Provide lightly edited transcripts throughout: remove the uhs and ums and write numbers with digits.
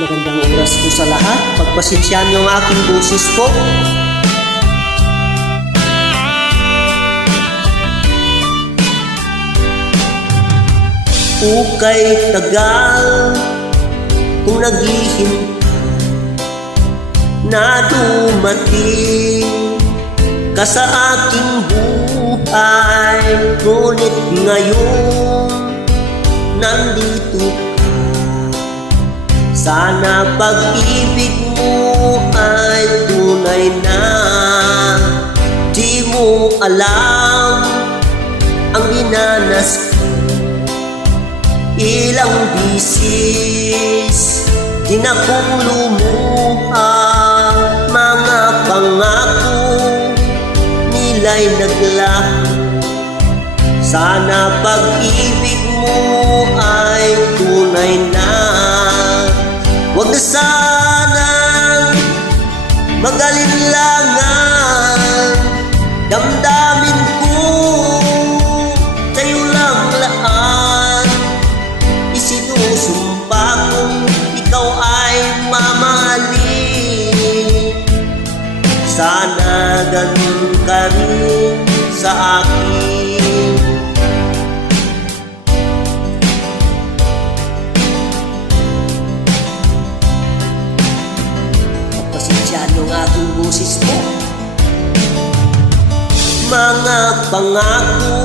Magandang oras po sa lahat. Pagpasensyahan niyo ang aking boses po. Ukay tagal kung naghihintay na dumating ka sa aking buhay. Ngunit ngayon nandito ka. Sana pag-ibig mo ay tunay na. Di mo alam ang dinanas ko. Ilang bisis din akong lumuha. Mga pangako nila'y naglaho. Sana pag-ibig mo ay tunay na. Huwag na sanang mag-alinlangan. Damdamin ko sa'yo lang laan. Isinusumpa kong ikaw ay mamahalin. Sana ganun ka rin sa akin. Ang aking boses mo. Mga pangako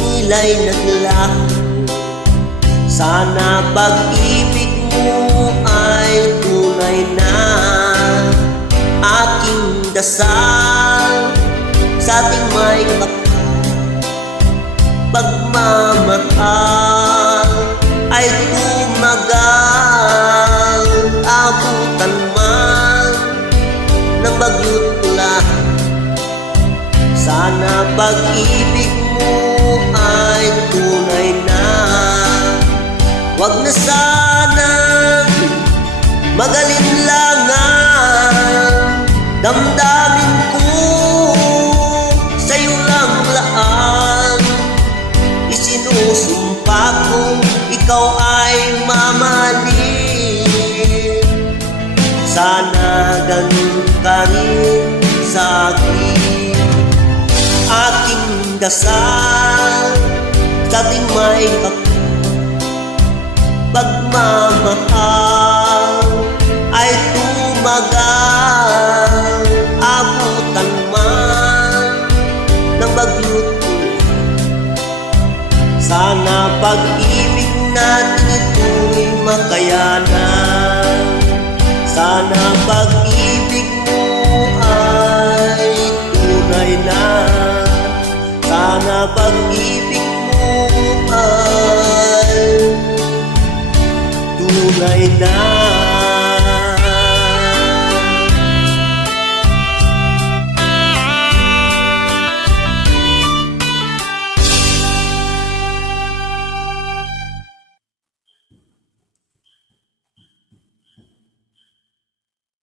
nila'y naglaho. Sana pag-ibig mo ay tunay na. Aking dasal sa ating may pagmamahal ay tumagal. Abutan man ng bagyo't ulan. Sana pag-ibig mo ay tunay na. Huwag na sanang mag-alinlangan. Damdamin ko sa'yo lang laan. Isinusumpa kong ikaw ay mamahalin. Sana ganun ka rin sa akin. Aking dasal sa ating may pagmamahal ay tumagal. Abutan man ng bagyo't ulan. Sana pag-ibig natin ito'y makayanan.